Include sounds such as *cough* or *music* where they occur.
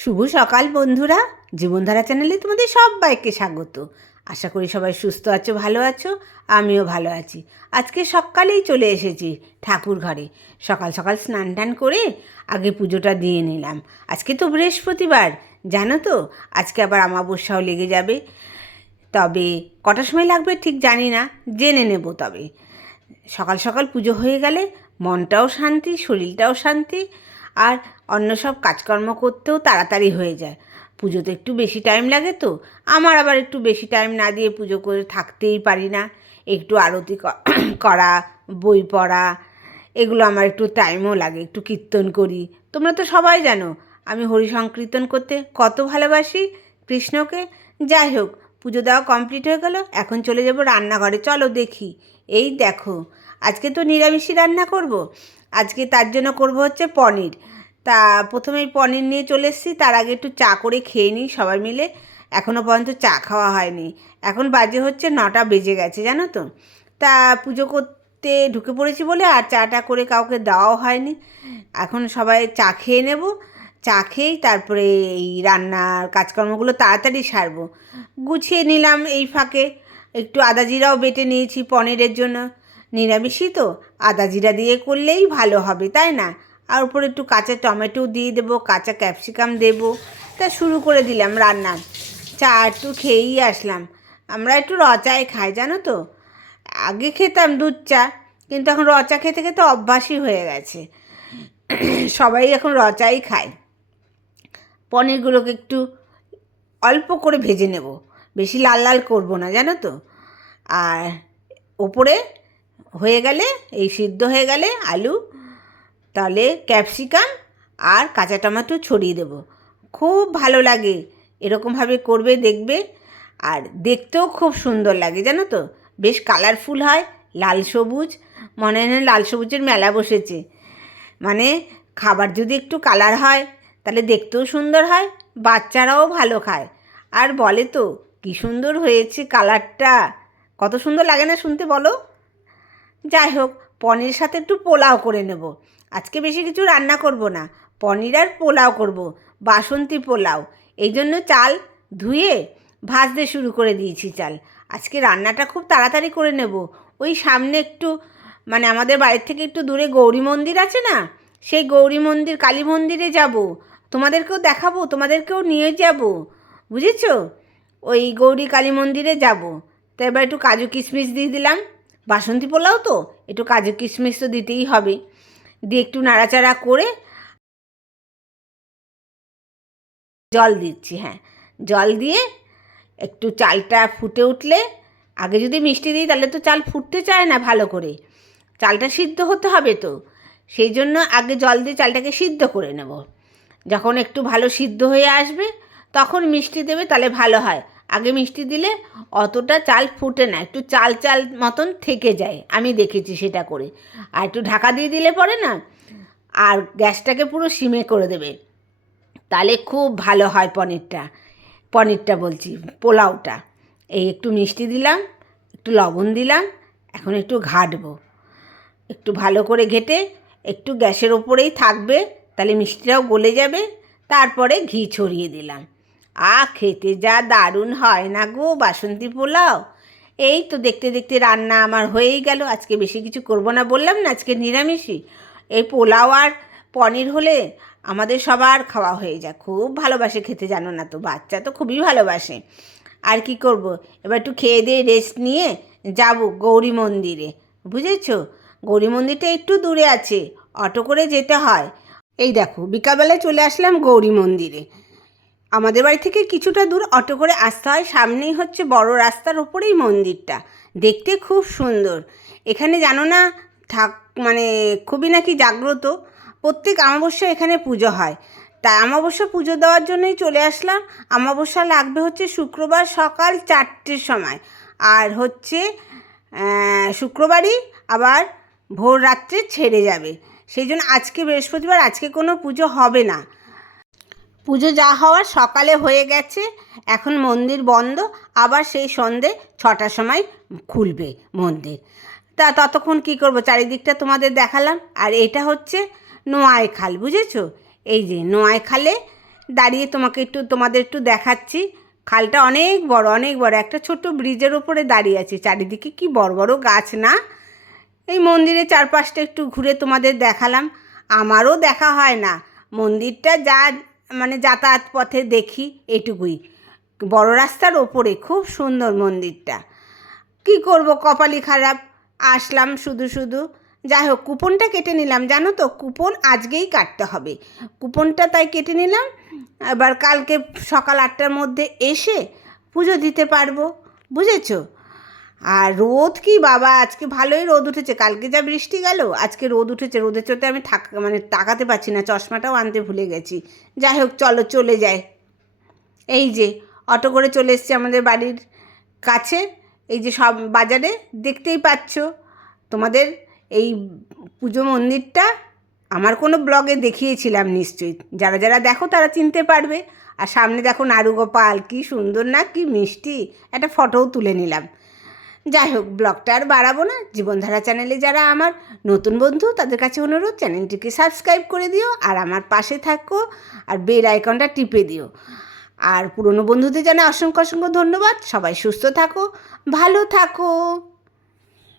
শুভ সকাল বন্ধুরা। জীবনধারা চ্যানেলে তোমাদের সবাইকে স্বাগত। আশা করি সবাই সুস্থ আছো, ভালো আছো, আমিও ভালো আছি। আজকে সকালেই চলে এসেছি ঠাকুর ঘরে। সকাল সকাল স্নান টান করে আগে পুজোটা দিয়ে নিলাম। আজকে তো বৃহস্পতিবার, জানো তো? আজকে আবার আমাবস্যাও লেগে যাবে। তবে কটার সময় লাগবে ঠিক জানি না, জেনে নেব তবে। সকাল সকাল পুজো হয়ে গেলে মনটাও শান্তি, শরীরটাও শান্তি আর অন্য সব কাজকর্ম করতেও তাড়াতাড়ি হয়ে যায়। পুজোতে একটু বেশি টাইম লাগে তো, আমার আবার একটু বেশি টাইম না দিয়ে পুজো করে থাকতেই পারি না। একটু আরতি *coughs* করা, বই পড়া, এগুলো আমার একটু টাইমও লাগে, একটু কীর্তন করি। তোমরা তো সবাই জানো, আমি হরি সংকীর্তন করতে কত ভালোবাসি কৃষ্ণকে। যাই হোক, পুজো দেওয়া কমপ্লিট হয়ে গেল, এখন চলে যাব রান্নাঘরে। চলো দেখি। এই দেখো, আজকে তো নিরামিষই রান্না করব। আজকে তার জন্য করব হচ্ছে পনির। তা প্রথমেই পনির নিয়ে চলে এসেছি, তার আগে একটু চা করে খেয়ে নিই সবাই মিলে। এখনও পর্যন্ত চা খাওয়া হয়নি। এখন বাজে হচ্ছে নটা বেজে গেছে, জানো তো? তা পুজো করতে ঢুকে পড়েছি বলে আর চাটা করে কাউকে দেওয়াও হয়নি। এখন সবাই চা খেয়ে নেব। চা খেয়েই তারপরে এই রান্নার কাজকর্মগুলো তাড়াতাড়ি সারবো। গুছিয়ে নিলাম এই ফাঁকে। একটু আদা জিরাও বেটে নিয়েছি পনিরের জন্য। নিরামিষই তো। আদা জিরা দিয়ে করলেই ভালো হবে, তাই না? আর উপরে একটু কাঁচা টমেটো দিয়ে দেবো, কাঁচা ক্যাপসিকাম দেবো। তা শুরু করে দিলাম রান্না। চা একটু খেয়েই আসলাম। আমরা একটু রচায় খাই, জানো তো? আগে খেতাম দুধ চা, কিন্তু এখন রচা খেতে খেতে অভ্যাসই হয়ে গেছে। সবাই এখন রচাই খায়। পনিরগুলোকে একটু অল্প করে ভেজে নেব। বেশি লাল লাল করব না, জানো তো? আর ওপরে হয়ে গেলে, এই সিদ্ধ হয়ে গেলে আলু, তাহলে ক্যাপসিকাম আর কাঁচা টমেটো ছড়িয়ে দেব। খুব ভালো লাগে, এরকমভাবে করবে, দেখবে, আর দেখতেও খুব সুন্দর লাগে, জানো তো? বেশ কালারফুল হয়, লাল সবুজ, মনে হয় লাল সবুজের মেলা বসেছে। মানে খাবার যদি একটু কালার হয়, তাহলে দেখতেও সুন্দর হয়, বাচ্চারাও ভালো খায়। আর বলে তো, কী সুন্দর হয়েছে কালারটা, কত সুন্দর লাগে না শুনতে বলো? যাই হোক, পনির সাথে একটু পোলাও করে নেব। আজকে বেশি কিছু রান্না করব না, পনির আর পোলাও করব, বাসন্তী পোলাও। এই জন্য চাল ধুয়ে ভাজতে শুরু করে দিয়েছি চাল। আজকে রান্নাটা খুব তাড়াতাড়ি করে নেব। ওই সামনে একটু মানে আমাদের বাড়ির থেকে একটু দূরে গৌরী মন্দির আছে না? সেই গৌরী মন্দির, কালী মন্দিরে যাব। তোমাদেরকেও দেখাবো, তোমাদেরকেও নিয়ে যাব। বুঝেছ? ওই গৌরী কালী মন্দিরে যাব। তো এবার একটু কাজু কিশমিশ দিয়ে দিলাম। বাসন্তী পোলাও তো, একটু কাজু কিশমিশ তো দিতেই হবে। দিয়ে একটু নাড়াচাড়া করে জল দিচ্ছি হ্যাঁ। জল দিয়ে একটু চালটা ফুটে উঠলে, আগে যদি মিষ্টি দিই তাহলে তো চাল ফুটতে চায় না ভালো করে। চালটা সিদ্ধ হতে হবে তো, সেই জন্য আগে জল দিয়ে চালটাকে সিদ্ধ করে নেব। যখন একটু ভালো সিদ্ধ হয়ে আসবে, তখন মিষ্টি দেবে তাহলে ভালো হয়। আগে মিষ্টি দিলে অতটা চাল ফুটে না, একটু চাল চাল মতন থেকে যায়, আমি দেখেছি সেটা করে। আর একটু ঢাকা দিয়ে দিলে পরে না, আর গ্যাসটাকে পুরো সিমে করে দেবে। তাহলে খুব ভালো হয় পনিরটা পনিরটা বলছি, পোলাওটা। এই একটু মিষ্টি দিলাম, একটু লবণ দিলাম, এখন একটু ঘাটবো। একটু ভালো করে ঘেটে, একটু গ্যাসের ওপরেই থাকবে, তাহলে মিষ্টিটাও গলে যাবে, তারপরে ঘি ছড়িয়ে দিলাম। আ, খেতে যা দারুণ হয় না গো বাসন্তী পোলাও। এই তো দেখতে দেখতে রান্না আমার হয়েই গেল, আজকে বেশি কিছু করব না বললাম না, আজকে নিরামিষই। এই পোলাও আর পনির হলে আমাদের সবার খাওয়া হয়ে যায়, খুব ভালোবাসে খেতে জানো না তো, বাচ্চা তো খুবই ভালোবাসে। আর কি করব? এবার একটু খেয়ে দিয়ে রেস্ট নিয়ে যাব গৌরী মন্দিরে, বুঝেছ? গৌরী মন্দিরটা একটু দূরে আছে, অটো করে যেতে হয়। এই দেখো, বিকালবেলায় চলে আসলাম গৌরী মন্দিরে। আমাদের বাড়ি থেকে কিছুটা দূর অটো করে আসতে হয়। সামনেই হচ্ছে বড় রাস্তার ওপরেই মন্দিরটা। দেখতে খুব সুন্দর। এখানে জানো না, থাক মানে খুবই নাকি জাগ্রত। প্রত্যেক অমাবস্যা এখানে পুজো হয়। তাই অমাবস্যা পুজো দেওয়ার জন্যই চলে আসলাম। অমাবস্যা লাগবে হচ্ছে শুক্রবার সকাল চারটের সময়। আর হচ্ছে শুক্রবারই আবার ভোর রাত্রে ছেড়ে যাবে। সেই জন্য আজকে বৃহস্পতিবার, আজকে কোনো পুজো হবে না। পুজো যা হওয়ার সকালে হয়ে গেছে, এখন মন্দির বন্ধ, আবার সেই সন্ধে ছটার সময় খুলবে মন্দির। তা ততক্ষণ কি করব? চারিদিকটা তোমাদের দেখালাম। আর এটা হচ্ছে নোয়াই খাল, বুঝেছ? এই যে নোয়াই খালে দাঁড়িয়ে তোমাকে একটু, তোমাদের একটু দেখাচ্ছি। খালটা অনেক বড় অনেক বড়। একটা ছোট্ট ব্রিজের ওপরে দাঁড়িয়ে আছি। চারিদিকে কি বড় বড় গাছ না? এই মন্দিরের চারপাশটা একটু ঘুরে তোমাদের দেখালাম। আমারও দেখা হয় না। মন্দিরটা যা মানে যাতায়াত পথে দেখি এটুকুই বড় রাস্তার ওপরে, খুব সুন্দর মন্দিরটা। কি করব, কপালই খারাপ। আসলাম শুধু শুধু। যাই হোক, কুপনটা কেটে নিলাম, জানো তো? কুপন আজকেই কাটতে হবে। কুপনটা তাই কেটে নিলাম। এবার কালকে সকাল আটটার মধ্যে এসে পুজো দিতে পারব। বুঝেছ? আর রোদ কি বাবা? আজকে ভালোই রোদ উঠেছে। কালকে যা বৃষ্টি গেল, আজকে রোদ উঠেছে। রোদের চোটে আমি থাক মানে তাকাতে পারছি না, চশমাটাও আনতে ভুলে গেছি। যাই হোক, চলো চলে যাই। এই যে, অটো করে চলে এসছে আমাদের বাড়ির কাছে। এই যে সব বাজারে, দেখতেই পাচ্ছ। তোমাদের এই পুজো মন্দিরটা আমার কোনো ব্লগে দেখিয়েছিলাম নিশ্চয়ই। যারা যারা দেখো, তারা চিনতে পারবে। আর সামনে দেখো নারুগোপাল, কি সুন্দর না, কি মিষ্টি। একটা ফটোও তুলে নিলাম। যাই হোক, ব্লগটা আর বাড়াবো না। জীবনধারা চ্যানেলে যারা আমার নতুন বন্ধু, তাদের কাছে অনুরোধ, চ্যানেলটিকে সাবস্ক্রাইব করে দিও আর আমার পাশে থাকো আর বেল আইকনটা টিপে দিও। আর পুরনো বন্ধুদের জানা অসংখ্য অসংখ্য ধন্যবাদ। সবাই সুস্থ থাকো, ভালো থাকো।